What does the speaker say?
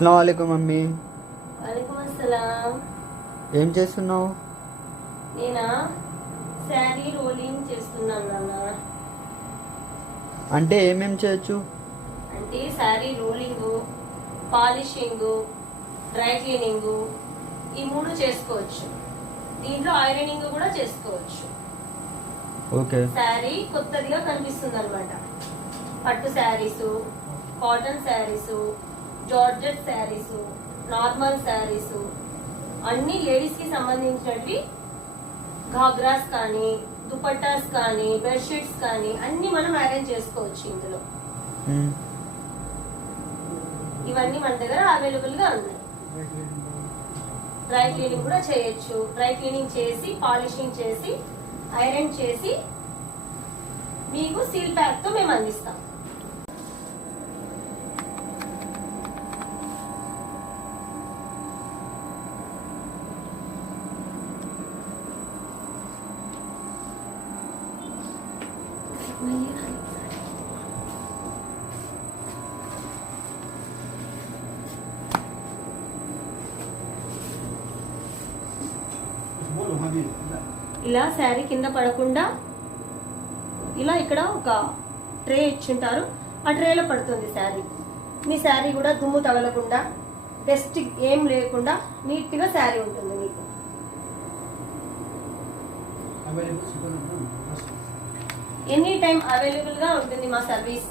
అస్సలం వాలేకుం మమ్మీ. వాలేకుం అస్సలాం. ఏం చేస్తున్నావు? నేనా శారీ రోలింగ్ చేస్తున్నాను నాన్న. అంటే ఏమేం చేయొచ్చు? అంటే sari rolling, polishing, dry cleaning ఈ మూడు చేసుకోవచ్చు. దీంట్లో ఐరనింగ్ కూడా చేసుకోవచ్చు. ఓకే. శారీ కొత్తదిగా కనిపిస్తుంది అనమాట. పట్టు saris, cotton saris, georgette saris, normal saris అన్ని లేడీస్ కి సంబంధించినవి. ఘాగ్రాస్ కానీ, దుపట్టాస్ కానీ, బెడ్షీట్స్ కానీ అన్ని మనం అరేంజ్ చేసుకోవచ్చు ఇందులో. ఇవన్నీ మన దగ్గర అవైలబుల్ గా ఉన్నాయి. డ్రై క్లీనింగ్ కూడా చేయొచ్చు. డ్రై క్లీనింగ్ చేసి, పాలిషింగ్ చేసి, ఐరన్ చేసి మీకు సీల్ ప్యాక్ తో మేము అందిస్తాం. ఇలా శారీ కింద పడకుండా ఇలా ఇక్కడ ఒక ట్రే ఇచ్చుంటారు. ఆ ట్రేలో పడుతుంది శారీ. మీ శారీ కూడా దుమ్ము తగలకుండా, డస్ట్ ఏం లేకుండా నీట్ గా శారీ ఉంటుంది మీకు. ఎనీ టైం అవైలబుల్ గా ఉంటుంది మా సర్వీస్.